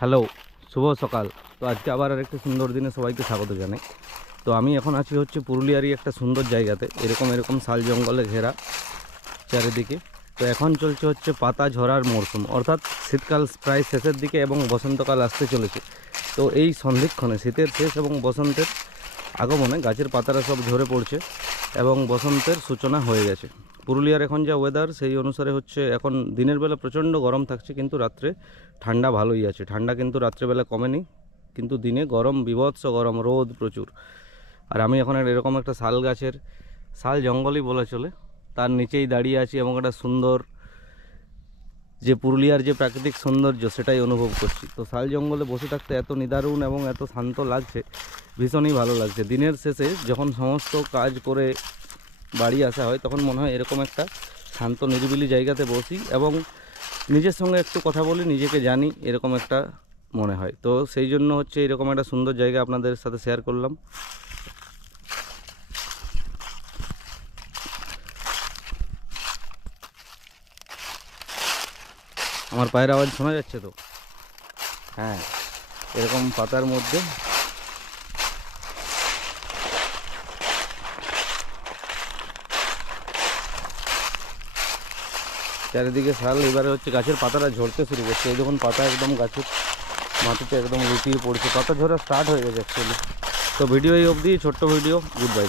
Hello, শুভ সকাল। তো আজকে আবার আরেকটা সুন্দর দিনে সবাইকে স্বাগত জানাই। তো আমি এখন আছি হচ্ছে পুরুলিয়ারই একটা সুন্দর জায়গাতে, এরকম শাল জঙ্গলে ঘেরা চারিদিকে। তো এখন চলছে হচ্ছে পাতা ঝরার মরশুম, অর্থাৎ শীতকাল প্রায় শেষের দিকে এবং বসন্তকাল আসতে চলেছে। তো এই সন্ধিক্ষণে শীতের শেষ এবং বসন্তের আগমনে গাছের পাতারা সব ঝরে পড়ছে এবং বসন্তের সূচনা হয়ে গেছে। পুরুলিয়ার এখন যা ওয়েদার সেই অনুসারে হচ্ছে এখন দিনের বেলা প্রচণ্ড গরম থাকছে, কিন্তু রাত্রে ঠান্ডা ভালোই আছে। ঠান্ডা কিন্তু রাত্রেবেলা কমেনি, কিন্তু দিনে গরম, বীভৎস গরম, রোদ প্রচুর। আর আমি এখন এরকম একটা শাল গাছের, শাল জঙ্গলই বলা চলে, তার নিচেই দাঁড়িয়ে আছি এবং একটা সুন্দর যে পুরুলিয়ার যে প্রাকৃতিক সৌন্দর্য সেটাই অনুভব করছি। তো শাল জঙ্গলে বসে থাকতে এত নিদারুণ এবং এত শান্ত লাগছে, ভীষণই ভালো লাগছে। দিনের শেষে যখন সমস্ত কাজ করে বাড়ি আসা হয় তখন মনে হয় এরকম একটা শান্ত নিরিবিলি জায়গাতে বসি এবং নিজের সঙ্গে একটু কথা বলি, নিজেকে জানি, এরকম একটা মনে হয়। তো সেই জন্য হচ্ছে এরকম একটা সুন্দর জায়গা আপনাদের সাথে শেয়ার করলাম। আমার পায়ের আওয়াজ শোনা যাচ্ছে তো? হ্যাঁ, এরকম পাতার মধ্যে চারিদিকে শাল। এবারে হচ্ছে গাছের পাতাটা ঝরতে শুরু করছে। এই যখন পাতা একদম গাছের মাটিতে একদম লুটিয়ে পড়ছে, পাতা ঝরা স্টার্ট হয়ে গেছে অ্যাকচুয়ালি। তো ভিডিও এই অবধি, ছোট্ট ভিডিও। Good bye.